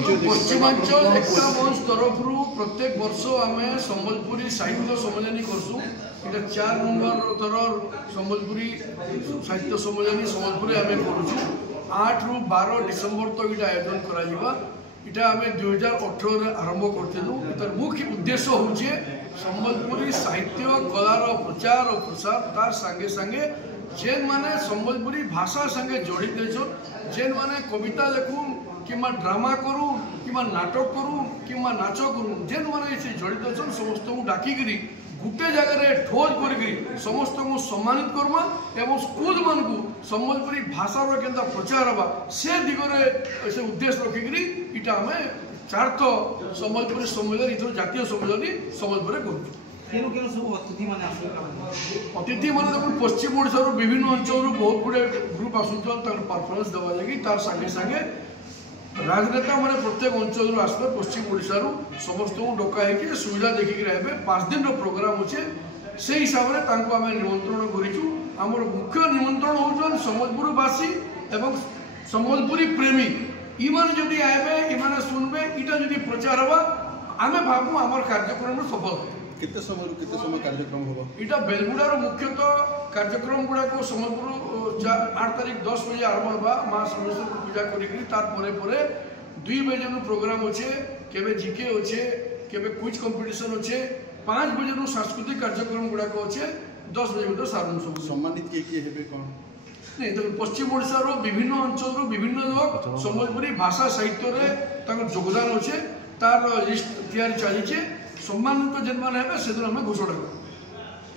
पश्चिमांचल एकता मंच तरफ प्रत्येक वर्ष आम संबलपुरी साहित्य सम्मेलन करसु। इटा 4 नंबर थर संबलपुरी साहित्य सम्मेलन संबलपुर आम करुचु। 8 ରୁ 12 डिसेम्बर तक इटा आयोजन करा। इटा आम 2018 आरंभ करूँ। तार मुख्य उद्देश्य हूँ संबलपुरी साहित्य कलार प्रचार और प्रसार तार संगे संगे जेन माने संबलपुरी भाषा संगे जड़ित जेन माने कविता लिखूँ कि ड्रामा करूँ कि नाटक करूँ कि नाच करूँ जेन माने जड़ित अच्छा समस्त को डाकिकी गोटे जगह ठोज कर समस्त को सम्मानित करमा एवं स्कूल मान को संबलपुरी भाषार के प्रचार हवा से दिगरे से उद्देश्य रखिकी इटा आम 4th संबलपुरी सम्मेलन इधर जातीय सम्मेलन संबलपुर अतिथि मान देखो पश्चिम ओडिशा विभिन्न अंचल बहुत गुड़े ग्रुप आसुचन परफॉर्मेंस देवा लगी तार संगे संगे राजनेता मैंने प्रत्येक अंचल आसवे पश्चिम ओडिशा समस्त को डकाई सुविधा देखिक 5 दिन प्रोग्राम अच्छे से हिसाब से आम निमंत्रण कर मुख्य निमंत्रण होचन संबलपुरवासी एवं संबलपुरी प्रेमी इमान जदि आए इमाने सुनबे इटा जदि प्रचार हवा आम भावु आम कार्यक्रम सफल केते समय कार्यक्रम होबो इटा बेलगुड़ार मुख्यतः कार्यक्रम गुड़ाक संबलपुर 8 तारीख 10 बजे आरंभ होगा माँ सर्वेश्वर को पूजा करी तार परे 2 बजे प्रोग्राम अच्छे केबे जीके अच्छे केबे क्विज कंपटीशन अच्छे 5 बजे सांस्कृतिक कार्यक्रम गुड़ाक अच्छे 10 बजे सारण सब सम्मानित किए हेबे कोन नहीं तो पश्चिम ओडिशा विभिन्न अंचल विभिन्न लोग संबलपुरी भाषा साहित्य रे योगदान अच्छे तार लिस्ट तैयारी चली सम्मानित जेन मैंने से दिन आम घोषणा